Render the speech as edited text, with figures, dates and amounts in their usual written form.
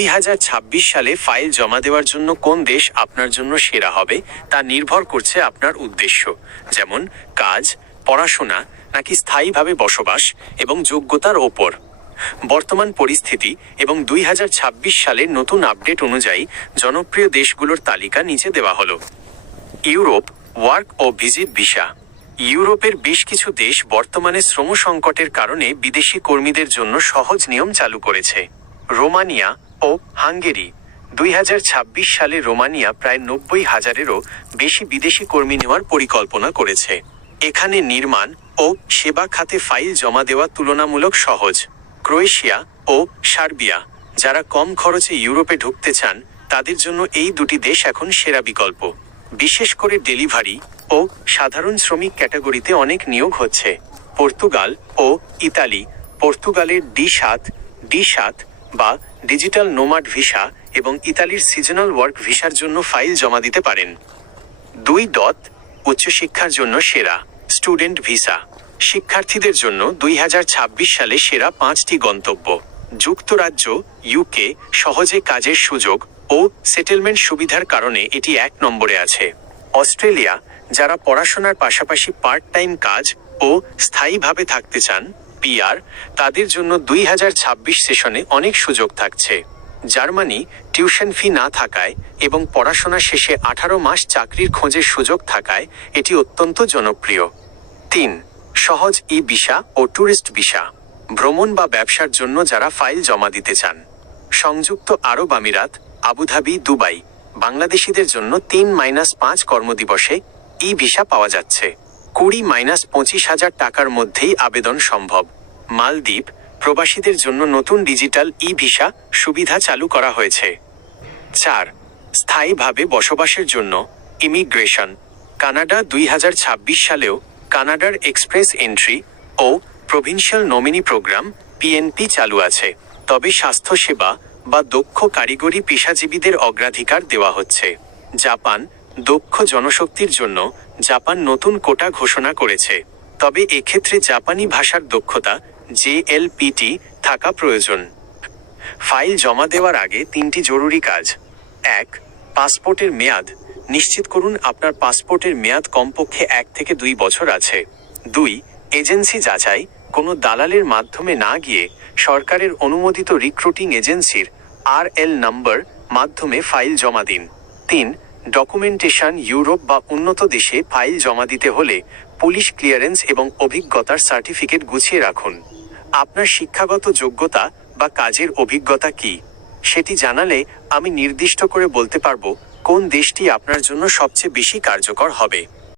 2026 সালে ফাইল জমা দেওয়ার জন্য কোন দেশ আপনার জন্য সেরা হবে তা নির্ভর করছে আপনার উদ্দেশ্য, যেমন কাজ, পড়াশোনা নাকি স্থায়ীভাবে বসবাস এবং যোগ্যতার ওপর। বর্তমান পরিস্থিতি এবং 2026 সালের নতুন আপডেট অনুযায়ী জনপ্রিয় দেশগুলোর তালিকা নিচে দেওয়া হলো। ইউরোপ, ওয়ার্ক ও ভিজিট ভিসা। ইউরোপের বেশ কিছু দেশ বর্তমানে শ্রম সংকটের কারণে বিদেশি কর্মীদের জন্য সহজ নিয়ম চালু করেছে। রোমানিয়া ও হাঙ্গেরি। 2026 সালে রোমানিয়া প্রায় 90,000-এরও বেশি বিদেশি কর্মী নেওয়ার পরিকল্পনা করেছে। এখানে নির্মাণ ও সেবা খাতে ফাইল জমা দেওয়া তুলনামূলক সহজ। ক্রোয়েশিয়া ও সার্বিয়া। যারা কম খরচে ইউরোপে ঢুকতে চান তাদের জন্য এই দুটি দেশ এখন সেরা বিকল্প। বিশেষ করে ডেলিভারি ও সাধারণ শ্রমিক ক্যাটাগরিতে অনেক নিয়োগ হচ্ছে। পর্তুগাল ও ইতালি। পর্তুগালের D7 বা ডিজিটাল নোমাড ভিসা এবং ইতালির সিজনাল ওয়ার্ক ভিসার জন্য ফাইল জমা দিতে পারেন। 2. উচ্চশিক্ষার জন্য সেরা। Student visa. শিক্ষার্থীদের জন্য 2026 সালে সেরা 5টি গন্তব্য। যুক্তরাজ্য, ইউকে। সহজে কাজের সুযোগ ও সেটেলমেন্ট সুবিধার কারণে এটি 1 নম্বরে আছে। অস্ট্রেলিয়া। যারা পড়াশোনার পাশাপাশি পার্ট টাইম কাজ ও স্থায়ীভাবে থাকতে চান, PR, তাদের জন্য 2026 সেশনে অনেক সুযোগ থাকছে। জার্মানি। টিউশন ফি না থাকায় এবং পড়াশোনা শেষে 18 মাস চাকরির খোঁজের সুযোগ থাকায় এটি অত্যন্ত জনপ্রিয়। 3. সহজ ভিসা ও ট্যুরিস্ট ভিসা। ভ্রমণ বা ব্যবসার জন্য যারা ফাইল জমা দিতে চান। সংযুক্ত আরব আমিরাত, আবুধাবি, দুবাই। বাংলাদেশিদের জন্য 3-5 কর্মদিবসে ভিসা পাওয়া যাচ্ছে। 20-25,000 টাকার মধ্যেই আবেদন সম্ভব। মালদ্বীপ। প্রবাসীদের জন্য নতুন ডিজিটাল ভিসা সুবিধা চালু করা হয়েছে। 4. স্থায়ীভাবে বসবাসের জন্য ইমিগ্রেশন। কানাডা। 2026 সালেও কানাডার এক্সপ্রেস এন্ট্রি ও প্রভিন্সিয়াল নমিনি প্রোগ্রাম PNP চালু আছে, তবে স্বাস্থ্যসেবা বা দক্ষ কারিগরি পেশাজীবীদের অগ্রাধিকার দেওয়া হচ্ছে। জাপান। দক্ষ জনশক্তির জন্য জাপান নতুন কোটা ঘোষণা করেছে, তবে এক্ষেত্রে জাপানি ভাষার দক্ষতা JLPT থাকা প্রয়োজন। ফাইল জমা দেওয়ার আগে 3টি জরুরি কাজ। 1. পাসপোর্টের মেয়াদ নিশ্চিত করুন আপনার পাসপোর্টের মেয়াদ কমপক্ষে 1 থেকে 2 বছর আছে। 2. এজেন্সি যাচাই। কোনো দালালের মাধ্যমে না গিয়ে সরকারের অনুমোদিত রিক্রুটিং এজেন্সির RL নম্বর মাধ্যমে ফাইল জমা দিন। 3. ডকুমেন্টেশন। ইউরোপ বা উন্নত দেশে ফাইল জমা দিতে হলে পুলিশ ক্লিয়ারেন্স এবং অভিজ্ঞতার সার্টিফিকেট গুছিয়ে রাখুন। আপনার শিক্ষাগত যোগ্যতা বা কাজের অভিজ্ঞতা কি সেটি জানালে আমি নির্দিষ্ট করে বলতে পারবো কোন দেশটি আপনার জন্য সবচেয়ে বেশি কার্যকর হবে।